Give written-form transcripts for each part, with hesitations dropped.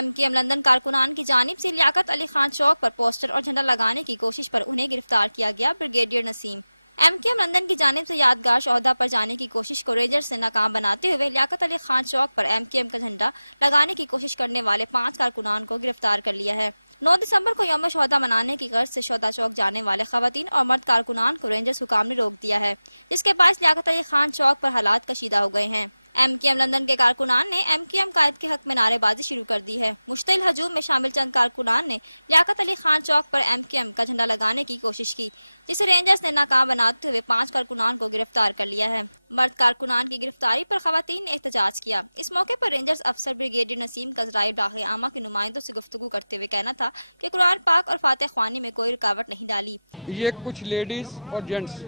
MQM London کارکنان کی جانب سے لیاقت علی خان چوک پر پوسٹر اور جھنڈا لگانے کی کوشش پر انہیں گرفتار کیا گیا۔ بریگیڈیئر نسیم MQM لندن کی جانب سے یادگار شہدا پر جانے کی کوشش کو رینجرز نے ناکام بناتے ہوئے لیاقت علی خان چوک پر MQM کا جھنڈا لگانے کی کوشش کرنے والے 5 کارکنان کو گرفتار کر لیا ہے۔ 9 دسمبر کو یوم شہدا منانے کی غرض سے شہدا چوک جانے والے خواتین اور مرد کارکنان کو رینجرز حکام نے روک دیا ہے، جس کے باعث لیاقت علی خان چوک پر حالات کشیدہ ہو گئے ہیں۔ MQM لندن کے کارکنان نے MQM قائد کے حق میں نعرے بازی شروع کر دی ہے۔ مشتعل ہجوم میں شامل چند کارکنان نے لیاقت علی خان چوک پر MQM کا جھنڈا لگانے کی کوشش کی، جسے رینجرز نے ناکام بناتے ہوئے 5 کارکنان کو گرفتار کر لیا ہے۔ مرد کارکنان کی گرفتاری پر خواتین نے احتجاج کیا۔ اس موقع پر رینجرز افسر بریگیڈیئر نسیم کا ذرائع ابلاغ عامہ کے نمائندوں سے گفتگو کرتے ہوئے کہنا تھا کہ قرآن پاک اور فاتح خوانی میں کوئی رکاوٹ نہیں ڈالی۔ یہ کچھ لیڈیز اور جینٹس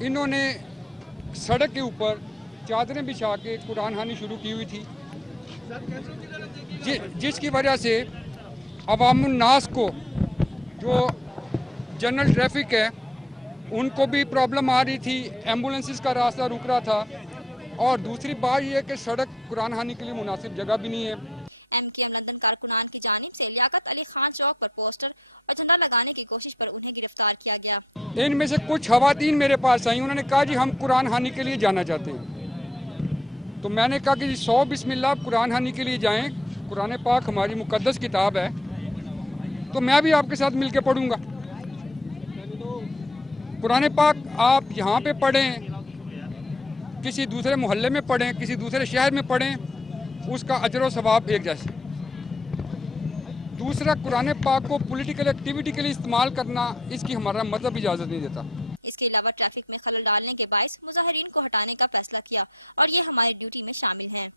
انہوں نے سڑک کے اوپر چادریں بچھا کے قرآن خوانی شروع کی ہوئی تھی، جس کی وجہ سے عوام الناس کو جو جنرل ٹریفک ہے ان کو بھی پرابلم آ رہی تھی، ایمبولنسز کا راستہ رک رہا تھا، اور دوسری بات یہ ہے کہ سڑک قرآن خوانی کے لیے مناسب جگہ بھی نہیں ہے۔ MQM لندن کارکنان کی جانب سے لیاقت علی خان چوک پر پوسٹر اور جھنڈا لگانے کی کوشش پر انہیں گرفتار کیا گیا۔ ان میں سے کچھ خواتین میرے پاس آئیں، انہوں نے کہا جی ہم قرآن خوانی کے لیے جانا چاہتے ہیں، تو میں نے کہا کہ جی 100 بسم اللہ آپ قرآن خوانی کے لیے جائیں، قرآن پاک ہماری مقدس کتاب ہے، تو میں بھی آپ کے ساتھ مل کے پڑھوں گا۔ قرآن پاک آپ یہاں پہ پڑھیں، کسی دوسرے محلے میں پڑھیں، کسی دوسرے شہر میں پڑھیں، اس کا اجر و ثواب ایک جیسا۔ دوسرا، قرآن پاک کو پولیٹیکل ایکٹیویٹی کے لیے استعمال کرنا، اس کی ہمارا مذہب اجازت نہیں دیتا۔ اس کے علاوہ ٹریفک میں خلل ڈالنے کے باعث مظاہرین کو ہٹانے کا فیصلہ کیا اور یہ ہماری ڈیوٹی میں شامل ہیں۔